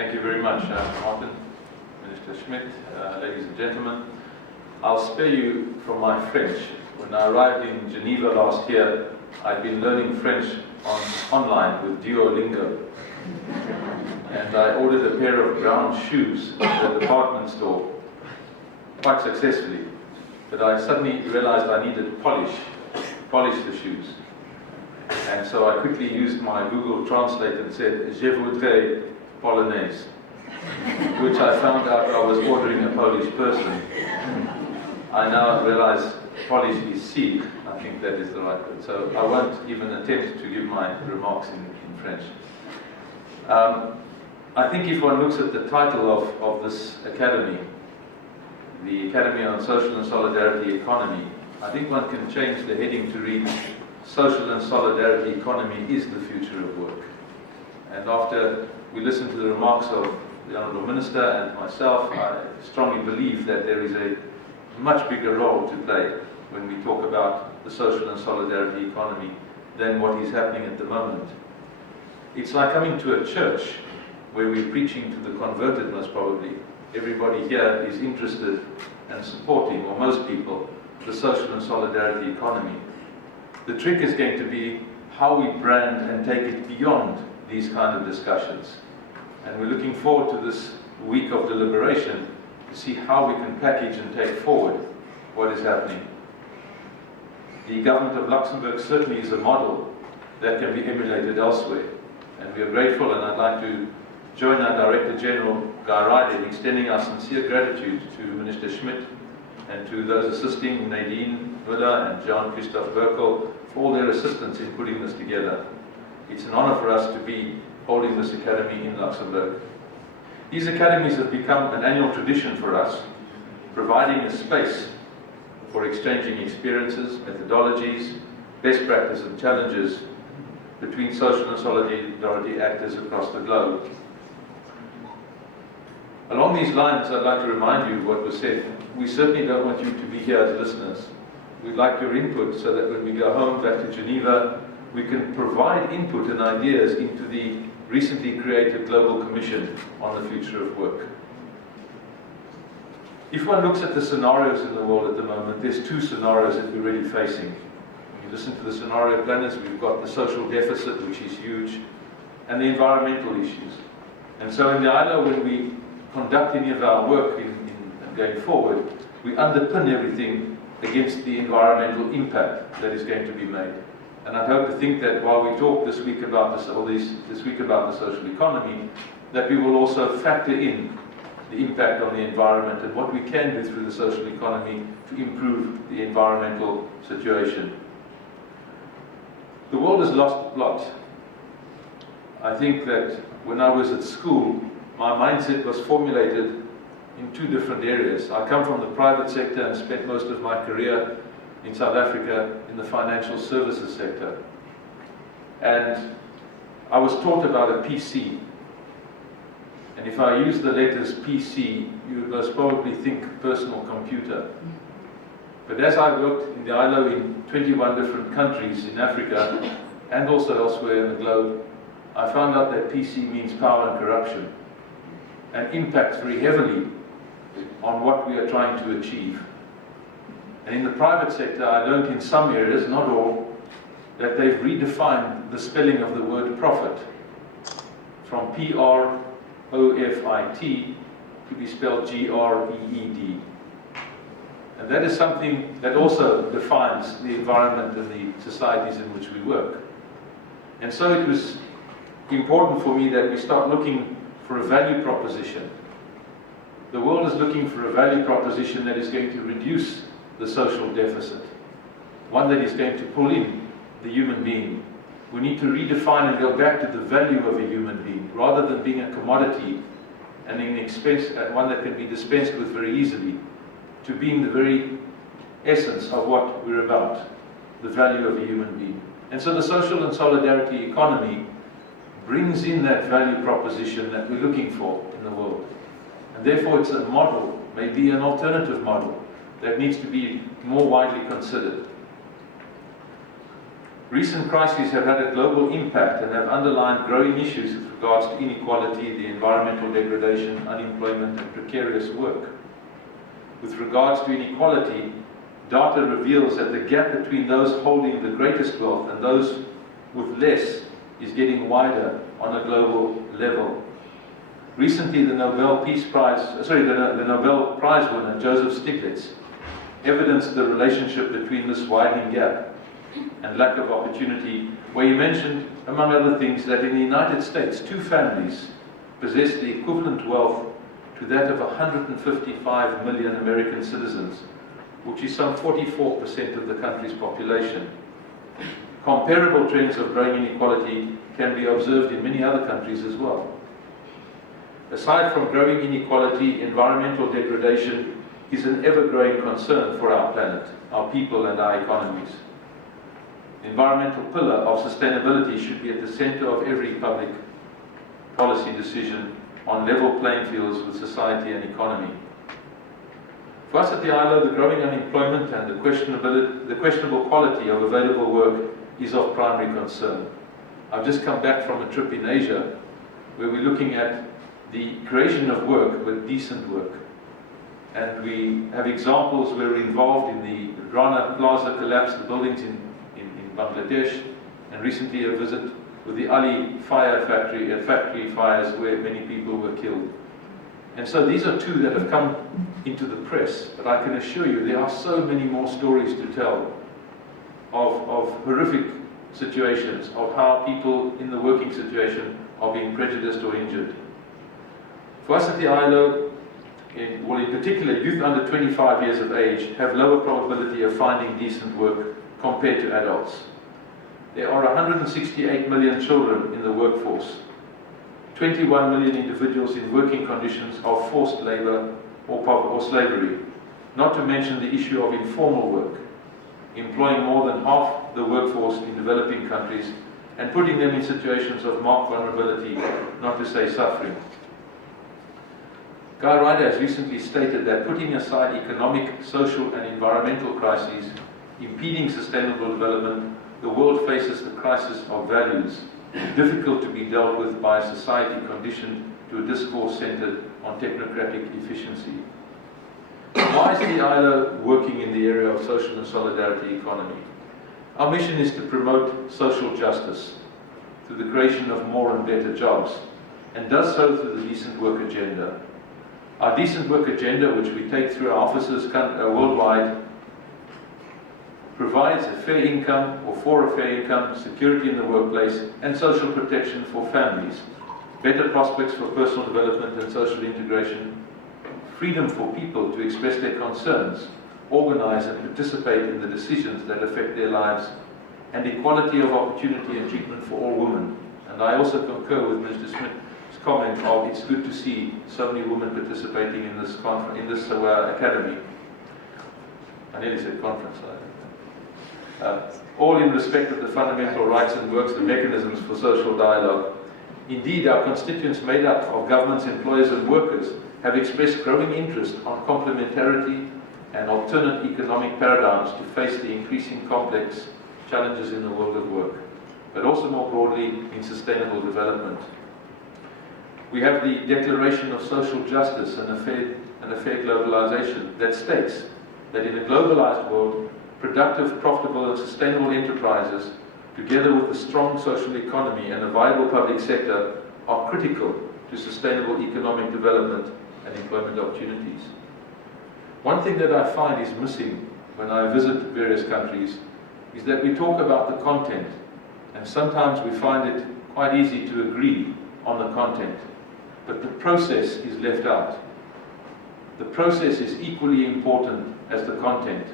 Thank you very much, Martin, Minister Schmidt, ladies and gentlemen. I'll spare you from my French. When I arrived in Geneva last year, I'd been learning French online with Duolingo. And I ordered a pair of brown shoes at the department store, quite successfully. But I suddenly realized I needed to polish the shoes. And so I quickly used my Google Translate and said, "Je voudrais Polonaise," which I found out I was ordering a Polish person. I now realize Polish is "sig." I think that is the right word. So I won't even attempt to give my remarks in French. I think if one looks at the title of this academy, the Academy on Social and Solidarity Economy, I think one can change the heading to read Social and Solidarity Economy is the future of work. And after we listen to the remarks of the Honourable Minister and myself, I strongly believe that there is a much bigger role to play when we talk about the social and solidarity economy than what is happening at the moment. It's like coming to a church where we're preaching to the converted, most probably. Everybody here is interested and supporting, or most people, the social and solidarity economy. The trick is going to be how we brand and take it beyond these kind of discussions. And we're looking forward to this week of deliberation to see how we can package and take forward what is happening. The government of Luxembourg certainly is a model that can be emulated elsewhere. And we are grateful, and I'd like to join our Director General, Guy Ryder, in extending our sincere gratitude to Minister Schmidt and to those assisting, Nadine Müller and Jean-Christophe Berkel, for all their assistance in putting this together. It's an honor for us to be holding this academy in Luxembourg. These academies have become an annual tradition for us, providing a space for exchanging experiences, methodologies, best practice and challenges between social and solidarity actors across the globe. Along these lines, I'd like to remind you what was said. We certainly don't want you to be here as listeners. We'd like your input so that when we go home back to Geneva, we can provide input and ideas into the recently created Global Commission on the Future of Work. If one looks at the scenarios in the world at the moment, there's two scenarios that we're really facing. When you listen to the scenario planners, we've got the social deficit, which is huge, and the environmental issues. And so in the ILO, when we conduct any of our work in going forward, we underpin everything against the environmental impact that is going to be made. And I'd hope to think that while we talk this week about the social economy, that we will also factor in the impact on the environment and what we can do through the social economy to improve the environmental situation. The world has lost the plot. I think that when I was at school, my mindset was formulated in two different areas. I come from the private sector and spent most of my career in South Africa in the financial services sector. And I was taught about a PC. And if I use the letters PC, you would most probably think personal computer. But as I worked in the ILO in 21 different countries in Africa and also elsewhere in the globe, I found out that PC means power and corruption and impacts very heavily on what we are trying to achieve. And in the private sector, I learned in some areas, not all, that they've redefined the spelling of the word profit from P-R-O-F-I-T to be spelled G-R-E-E-D. And that is something that also defines the environment and the societies in which we work. And so it was important for me that we start looking for a value proposition. The world is looking for a value proposition that is going to reduce the social deficit, one that is going to pull in the human being. We need to redefine and go back to the value of a human being, rather than being a commodity and one that can be dispensed with very easily, to being the very essence of what we're about, the value of a human being. And so the social and solidarity economy brings in that value proposition that we're looking for in the world. And therefore it's a model, maybe an alternative model, that needs to be more widely considered. Recent crises have had a global impact and have underlined growing issues with regards to inequality, the environmental degradation, unemployment and precarious work. With regards to inequality, data reveals that the gap between those holding the greatest wealth and those with less is getting wider on a global level. Recently, the Nobel Prize winner, Joseph Stiglitz, evidenced the relationship between this widening gap and lack of opportunity, where he mentioned, among other things, that in the United States, 2 families possess the equivalent wealth to that of 155 million American citizens, which is some 44% of the country's population. Comparable trends of growing inequality can be observed in many other countries as well. Aside from growing inequality, environmental degradation is an ever-growing concern for our planet, our people and our economies. The environmental pillar of sustainability should be at the center of every public policy decision on level playing fields with society and economy. For us at the ILO, the growing unemployment and the questionable quality of available work is of primary concern. I've just come back from a trip in Asia where we're looking at the creation of work with decent work. And we have examples where we're involved in the Rana Plaza collapse, the buildings in Bangladesh, and recently a visit with the Ali factory fires where many people were killed. And so these are 2 that have come into the press, but I can assure you there are so many more stories to tell of horrific situations, of how people in the working situation are being prejudiced or injured. For us at the ILO, in particular, youth under 25 years of age have lower probability of finding decent work compared to adults. There are 168 million children in the workforce, 21 million individuals in working conditions of forced labor or slavery, not to mention the issue of informal work, employing more than half the workforce in developing countries and putting them in situations of marked vulnerability, not to say suffering. Guy Ryder has recently stated that putting aside economic, social and environmental crises impeding sustainable development, the world faces the crisis of values, difficult to be dealt with by a society conditioned to a discourse centered on technocratic efficiency. Why is the ILO working in the area of social and solidarity economy? Our mission is to promote social justice through the creation of more and better jobs, and does so through the decent work agenda. Our decent work agenda, which we take through our offices worldwide, provides a fair income, or for a fair income, security in the workplace, and social protection for families, better prospects for personal development and social integration, freedom for people to express their concerns, organize and participate in the decisions that affect their lives, and equality of opportunity and treatment for all women. And I also concur with Mr. Smith's comment of it's good to see so many women participating in this academy. I nearly said conference. All in respect of the fundamental rights and works and mechanisms for social dialogue. Indeed, our constituents made up of governments, employers and workers have expressed growing interest on complementarity and alternate economic paradigms to face the increasing complex challenges in the world of work, but also more broadly in sustainable development. We have the Declaration of Social Justice and a Fair Globalization that states that in a globalized world, productive, profitable and sustainable enterprises, together with a strong social economy and a viable public sector, are critical to sustainable economic development and employment opportunities. One thing that I find is missing when I visit various countries is that we talk about the content, and sometimes we find it quite easy to agree on the content, but the process is left out. The process is equally important as the content.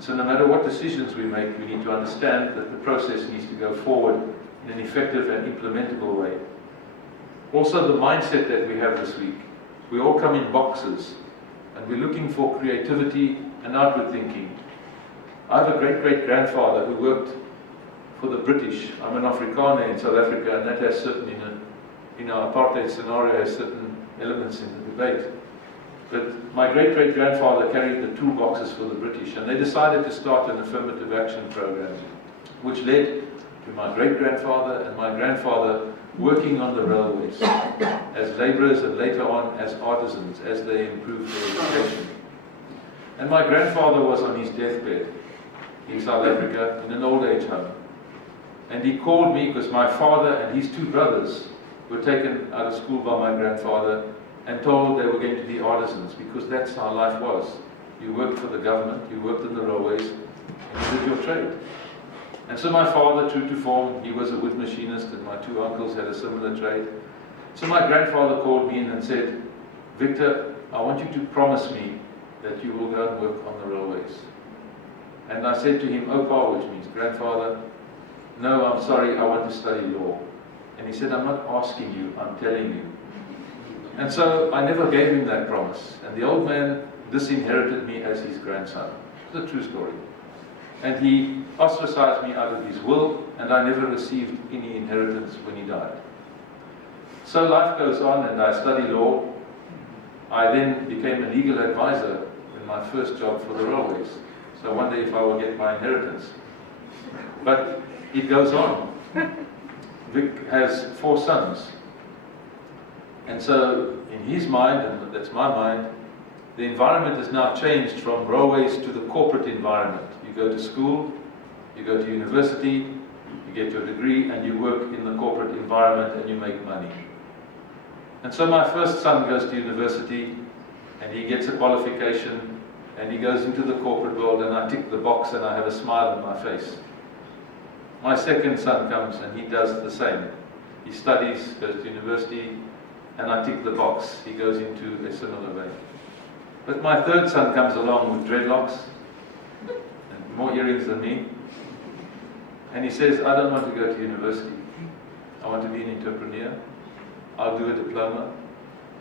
So no matter what decisions we make, we need to understand that the process needs to go forward in an effective and implementable way. Also, the mindset that we have this week. We all come in boxes, and we're looking for creativity and outward thinking. I have a great-great-grandfather who worked for the British. I'm an Afrikaner in South Africa, and that has certain, in our apartheid scenario, has certain elements in the debate. But my great-great-grandfather carried the toolboxes for the British, and they decided to start an affirmative action program. which led to my great-grandfather and my grandfather working on the railways as labourers and later on as artisans as they improved their education. And my grandfather was on his deathbed in South Africa in an old age home. And he called me because my father and his two brothers were taken out of school by my grandfather and told they were going to be artisans, because that's how life was. You worked for the government, you worked in the railways, and you did your trade. And so my father, true to form, he was a wood machinist, and my two uncles had a similar trade. So my grandfather called me in and said, "Victor, I want you to promise me that you will go and work on the railways." And I said to him, "Opa," which means grandfather, "no, I'm sorry, I want to study law." And he said, "I'm not asking you, I'm telling you." And so I never gave him that promise. And the old man disinherited me as his grandson. It's a true story. And he ostracized me out of his will, and I never received any inheritance when he died. So life goes on, and I study law. I then became a legal advisor in my first job for the railways. So I wonder if I will get my inheritance. But it goes on. Vic has 4 sons. And so in his mind, and that's my mind, the environment has now changed from railways to the corporate environment. You go to school, you go to university, you get your degree, and you work in the corporate environment and you make money. And so my first son goes to university, and he gets a qualification, and he goes into the corporate world, and I tick the box and I have a smile on my face. My second son comes and he does the same. He studies, goes to university, and I tick the box. He goes into a similar way. But my third son comes along with dreadlocks and more earrings than me, and he says, "I don't want to go to university. I want to be an entrepreneur. I'll do a diploma.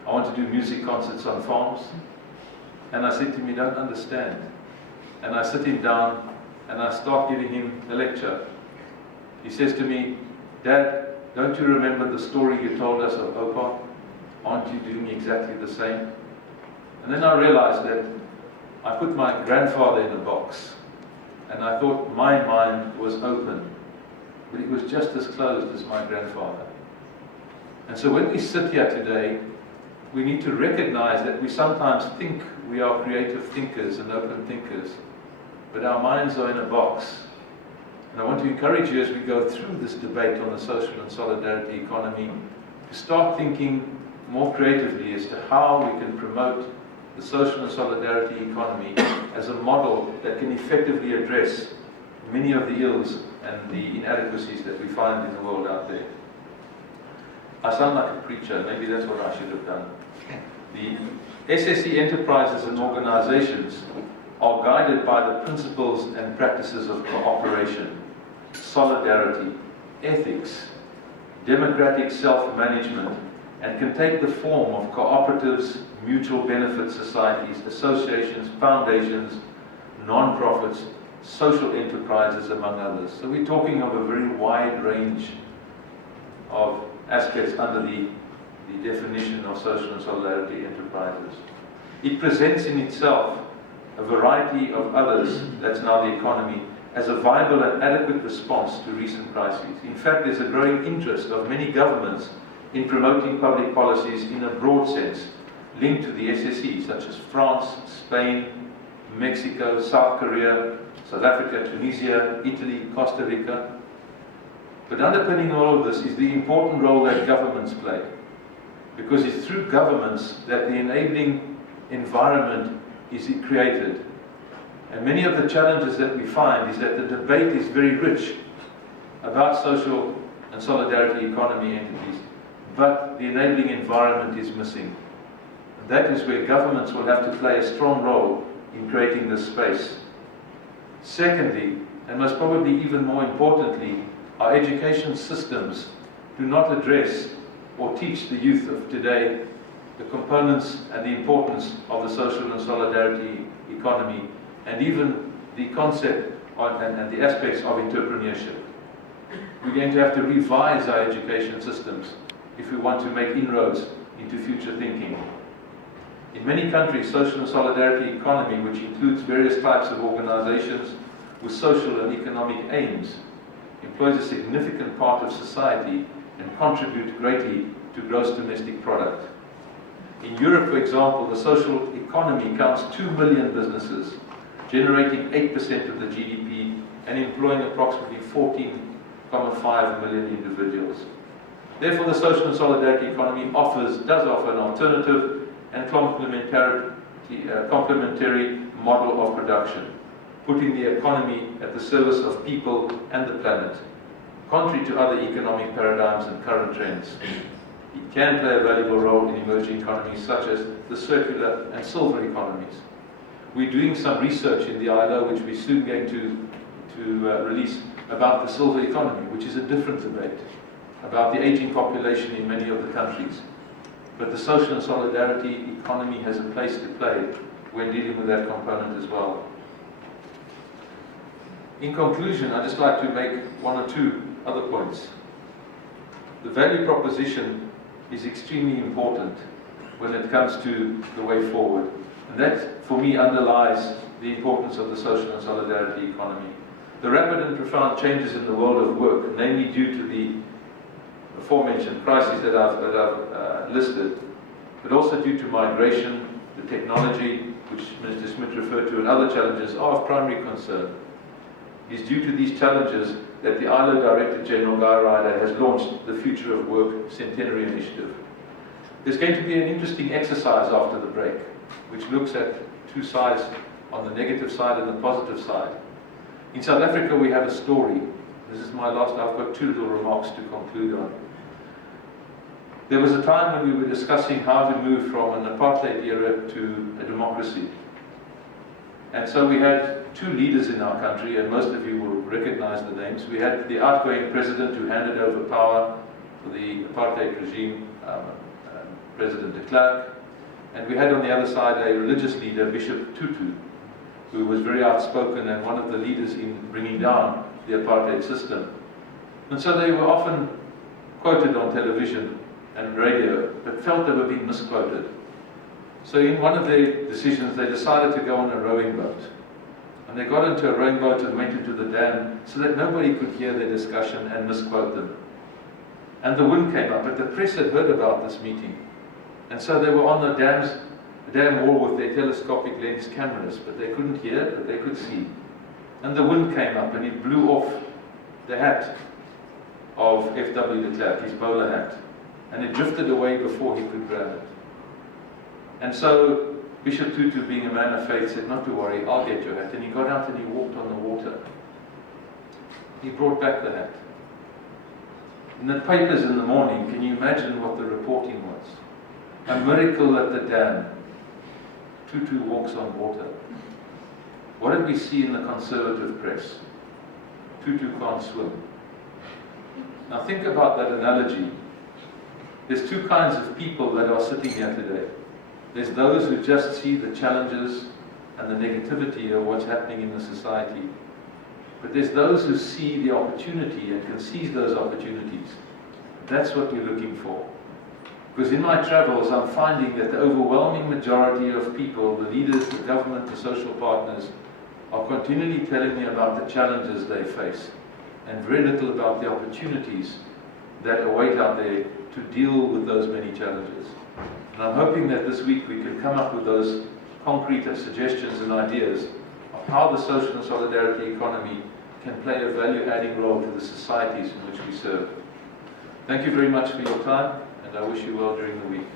I want to do music concerts on farms." And I said to him, "You don't understand." And I sit him down and I start giving him a lecture. He says to me, "Dad, don't you remember the story you told us of Opa? Aren't you doing exactly the same?" And then I realized that I put my grandfather in a box, and I thought my mind was open, but it was just as closed as my grandfather. And so when we sit here today, we need to recognize that we sometimes think we are creative thinkers and open thinkers, but our minds are in a box. And I want to encourage you as we go through this debate on the social and solidarity economy to start thinking more creatively as to how we can promote the social and solidarity economy as a model that can effectively address many of the ills and the inadequacies that we find in the world out there. I sound like a preacher, maybe that's what I should have done. The SSE enterprises and organizations are guided by the principles and practices of cooperation, solidarity, ethics, democratic self-management, and can take the form of cooperatives, mutual benefit societies, associations, foundations, non-profits, social enterprises, among others. So we're talking of a very wide range of aspects under the definition of social and solidarity enterprises. It presents in itself a variety of others, that's now the economy, as a viable and adequate response to recent crises. In fact, there's a growing interest of many governments in promoting public policies in a broad sense, linked to the SSE, such as France, Spain, Mexico, South Korea, South Africa, Tunisia, Italy, Costa Rica. But underpinning all of this is the important role that governments play, because it's through governments that the enabling environment is created. And many of the challenges that we find is that the debate is very rich about social and solidarity economy entities, but the enabling environment is missing. And that is where governments will have to play a strong role in creating this space. Secondly, and most probably even more importantly, our education systems do not address or teach the youth of today the components and the importance of the social and solidarity economy, and even the concept and the aspects of entrepreneurship. We're going to have to revise our education systems if we want to make inroads into future thinking. In many countries, social and solidarity economy, which includes various types of organizations with social and economic aims, employs a significant part of society and contributes greatly to gross domestic product. In Europe, for example, the social economy counts 2 million businesses, generating 8% of the GDP and employing approximately 14.5 million individuals. Therefore, the social and solidarity economy does offer an alternative and complementary model of production, putting the economy at the service of people and the planet, contrary to other economic paradigms and current trends. It can play a valuable role in emerging economies such as the circular and silver economies. We're doing some research in the ILO, which we're soon going to release, about the silver economy, which is a different debate, about the aging population in many of the countries. But the social and solidarity economy has a place to play when dealing with that component as well. In conclusion, I'd just like to make one or two other points. The value proposition is extremely important when it comes to the way forward. And that, for me, underlies the importance of the social and solidarity economy. The rapid and profound changes in the world of work, namely due to the aforementioned crises that I've listed, but also due to migration, the technology, which Mr. Smith referred to, and other challenges are of primary concern. It is due to these challenges that the ILO Director General Guy Ryder has launched the Future of Work Centenary Initiative. There's going to be an interesting exercise after the break, which looks at two sides, on the negative side and the positive side. In South Africa, we have a story. This is my last, I've got two little remarks to conclude on. There was a time when we were discussing how to move from an apartheid era to a democracy. And so we had two leaders in our country, and most of you will recognize the names. We had the outgoing president who handed over power for the apartheid regime, President de Klerk. And we had on the other side a religious leader, Bishop Tutu, who was very outspoken and one of the leaders in bringing down the apartheid system. And so they were often quoted on television and radio, but felt they were being misquoted. So in one of their decisions, they decided to go on a rowing boat. And they got into a rowing boat and went into the dam so that nobody could hear their discussion and misquote them. And the wind came up, but the press had heard about this meeting. And so they were on the dam wall with their telescopic lens cameras, but they couldn't hear, but they could see. And the wind came up and it blew off the hat of F.W. de Klerk, his bowler hat. And it drifted away before he could grab it. And so Bishop Tutu, being a man of faith, said, "Not to worry, I'll get your hat." And he got out and he walked on the water. He brought back the hat. In the papers in the morning, can you imagine what the reporting was? A miracle at the dam. Tutu walks on water. What did we see in the conservative press? Tutu can't swim. Now think about that analogy. There's two kinds of people that are sitting here today. There's those who just see the challenges and the negativity of what's happening in the society. But there's those who see the opportunity and can seize those opportunities. That's what we're looking for. Because in my travels, I'm finding that the overwhelming majority of people, the leaders, the government, the social partners, are continually telling me about the challenges they face, and very little about the opportunities that await out there to deal with those many challenges. And I'm hoping that this week we can come up with those concrete suggestions and ideas of how the social and solidarity economy can play a value-adding role to the societies in which we serve. Thank you very much for your time, and I wish you well during the week.